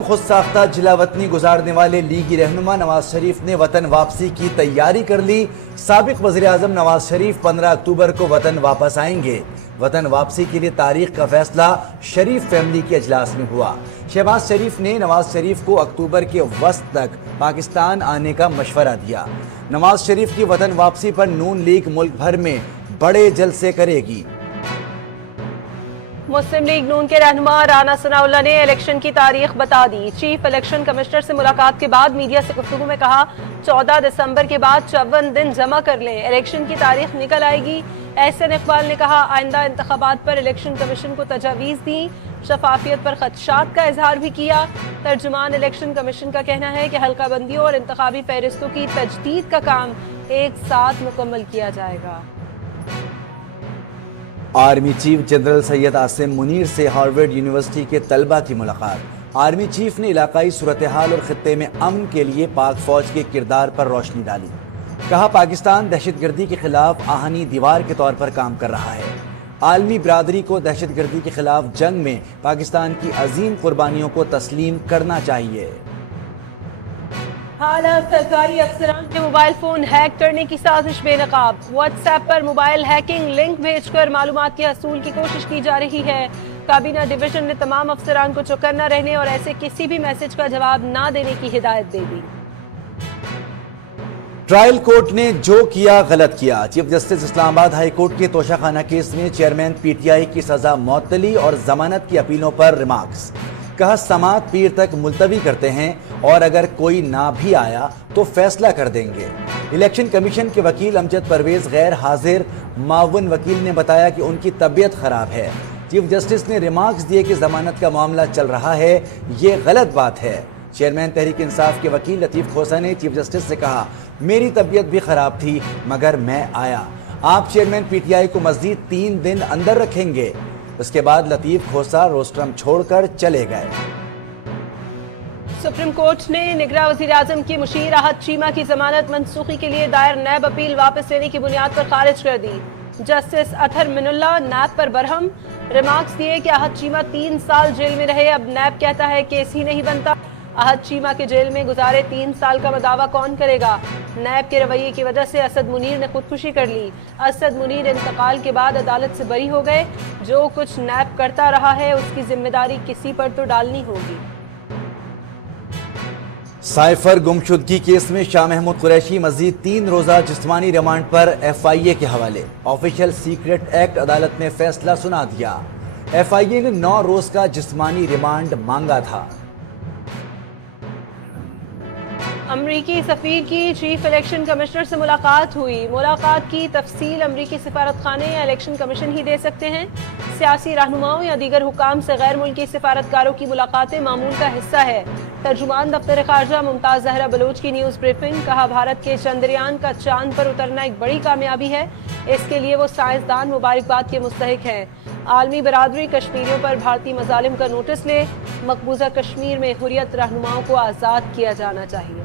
خود ساختہ جلا وطنی گزارنے والے لیگی رہنما نواز شریف نے وطن واپسی کی تیاری کر لی۔ سابق وزیراعظم نواز شریف 15 اکتوبر کو وطن واپس آئیں گے۔ وطن واپسی کے لیے تاریخ کا فیصلہ شریف فیملی کے اجلاس میں ہوا۔ شہباز شریف نے نواز شریف کو اکتوبر کے وسط تک پاکستان آنے کا مشورہ دیا۔ نواز شریف کی وطن واپسی پر نون لیگ ملک بھر میں بڑے جلسے کرے گی۔ مسلم لیگ نون کے رہنما رانا ثناء اللہ نے الیکشن کی تاریخ بتا دی۔ چیف الیکشن کمشنر سے ملاقات کے بعد میڈیا سے گفتگو میں کہا 14 دسمبر کے بعد 54 دن جمع کر لیں، الیکشن کی تاریخ نکل آئے گی۔ احسن اقبال نے کہا آئندہ انتخابات پر الیکشن کمیشن کو تجاویز دیں، شفافیت پر خدشات کا اظہار بھی کیا۔ ترجمان الیکشن کمیشن کا کہنا ہے کہ حلقہ بندیوں اور انتخابی فہرستوں کی تجدید کا کام ایک ساتھ مکمل کیا جائے گا۔ Army chief general Syed Asim Munir سے ہارورڈ یونیورسٹی کے طلبہ کی ملاقات۔ آرمی چیف نے علاقائی صورتحال اور خطے میں امن کے لیے پاک فوج کے کردار پر روشنی ڈالی۔ کہا پاکستان دہشت گردی کے خلاف آہنی دیوار کے طور پر کام کر رہا ہے۔ عالمی برادری کو دہشت گردی کے خلاف جنگ میں پاکستان کی عظیم قربانیوں کو تسلیم کرنا چاہیے۔ حالات سرکاری افسران کے موبائل فون ہیک کرنے کی سازش بے نقاب۔ واٹس ایپ پر موبائل ہیکنگ لنک بھیج کر معلومات کے حصول کی کوشش کی جا رہی ہے۔ کابینہ ڈویژن نے تمام افسران کو چوکنا رہنے اور ایسے کسی بھی میسج کا جواب نہ دینے کی ہدایت دے دی۔ ٹرائل کورٹ نے جو کیا غلط کیا۔ چیف جسٹس اسلام آباد ہائی کورٹ کے توشہ خانہ کیس میں چیئرمین پی ٹی آئی کی سزا معطلی اور ضمانت کی اپیلوں پر ریمارکس۔ کہا سماعت پیر تک ملتوی کرتے ہیں اور اگر کوئی نہ بھی آیا تو فیصلہ کر دیں گے۔ الیکشن کمیشن کے وکیل امجد پرویز غیر حاضر، معاون وکیل نے بتایا کہ ان کی طبیعت خراب ہے۔ چیف جسٹس نے ریمارکس دیے کہ ضمانت کا معاملہ چل رہا ہے، یہ غلط بات ہے۔ چیئرمین تحریک انصاف کے وکیل لطیف کھوسہ نے چیف جسٹس سے کہا میری طبیعت بھی خراب تھی مگر میں آیا۔ آپ چیئرمین پی ٹی آئی کو مزید 3 دن اندر رکھیں گے۔ اس کے بعد لطیف کھوسہ روسٹرم چھوڑ کر چلے گئے۔ سپریم کورٹ نے نگراں وزیر اعظم کی مشیر احد چیمہ کی ضمانت منسوخی کے لیے دائر نیب اپیل واپس لینے کی بنیاد پر خارج کر دی۔ جسٹس اطہر من اللہ نیب پر برہم، ریمارکس دیے کہ احد چیمہ 3 سال جیل میں رہے، اب نیب کہتا ہے کیس ہی نہیں بنتا۔ احد چیمہ کے جیل میں گزارے 3 سال کا مداوع کون کرے گا؟ نیب کے رویے کی وجہ سے اسد منیر نے خودکشی کر لی۔ اسد منیر انتقال کے بعد عدالت سے بری ہو گئے۔ جو کچھ نیب کرتا رہا ہے اس کی ذمہ داری کسی پر تو ڈالنی ہوگی۔ سائفر گمشدگی کیس میں شاہ محمود قریشی مزید 3 روزہ جسمانی ریمانڈ پر ایف آئی اے کے حوالے۔ آفیشل سیکرٹ ایکٹ عدالت نے فیصلہ سنا دیا۔ ایف آئی اے نے 9 روز کا جسمانی ریمانڈ مانگا تھا۔ امریکی سفیر کی چیف الیکشن کمشنر سے ملاقات ہوئی۔ ملاقات کی تفصیل امریکی سفارت خانے یا الیکشن کمیشن ہی دے سکتے ہیں۔ سیاسی رہنماؤں یا دیگر حکام سے غیر ملکی سفارتکاروں کی ملاقاتیں معمول کا حصہ ہے۔ ترجمان دفتر خارجہ ممتاز زہرا بلوچ کی نیوز بریفنگ۔ کہا بھارت کے چندریان کا چاند پر اترنا ایک بڑی کامیابی ہے، اس کے لیے وہ سائنسدان مبارکباد کے مستحق ہیں۔ عالمی برادری کشمیریوں پر بھارتی مظالم کا نوٹس لے، مقبوضہ کشمیر میں حریت رہنماؤں کو آزاد کیا جانا چاہیے۔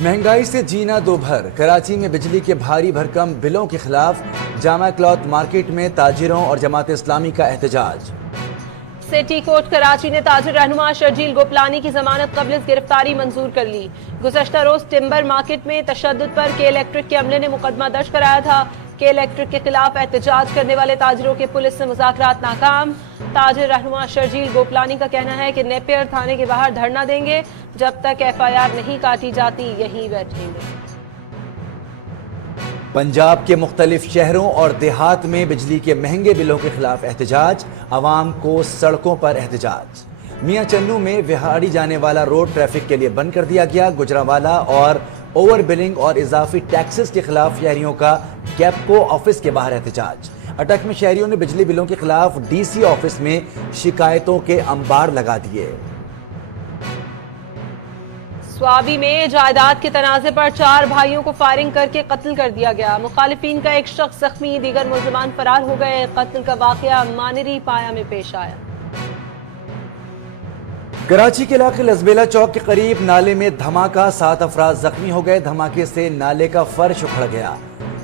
مہنگائی سے جینا دو بھر۔ کراچی میں بجلی کے بھاری بھرکم بلوں کے خلاف جامع کلاتھ مارکیٹ میں تاجروں اور جماعت اسلامی کا احتجاج۔ سٹی کورٹ کراچی نے تاجر رہنما شرجیل گوپلانی کی ضمانت قبل از گرفتاری منظور کر لی۔ گزشتہ روز ٹمبر مارکیٹ میں تشدد پر کے الیکٹرک کے عملے نے مقدمہ درج کرایا تھا۔ کے الیکٹرک کے خلاف احتجاج کرنے والے تاجروں کے پولیس سے مذاکرات ناکام۔ تاجر رہنما شرجیل گوپلانی کا کہنا ہے کہ نیپیر تھانے کے باہر دھرنا دیں گے، جب تک ایف آئی آر نہیں کاٹی جاتی یہیں بیٹھیں گے۔ پنجاب کے مختلف شہروں اور دیہات میں بجلی کے مہنگے بلوں کے خلاف احتجاج، عوام کو سڑکوں پر احتجاج۔ میاں چنو میں وہاڑی جانے والا روڈ ٹریفک کے لیے بند کر دیا گیا۔ گجرانوالہ اور اوور بلنگ اور اضافی ٹیکسز کے خلاف شہریوں کا کیپکو آفس کے باہر احتجاج۔ اٹک میں شہریوں نے بجلی بلوں کے خلاف ڈی سی آفس میں شکایتوں کے انبار لگا دیے۔ سوابی میں جائیداد کے تنازع پر 4 بھائیوں کو فائرنگ کر کے قتل کر دیا گیا۔ مخالفین کا ایک شخص زخمی، دیگر ملزمان فرار ہو گئے۔ قتل کا واقعہ مانری پایا میں پیش آیا۔ کراچی کے علاقے لزبیلا چوک کے قریب نالے میں دھماکہ، 7 افراد زخمی ہو گئے۔ دھماکے سے نالے کا فرش اکھڑ گیا۔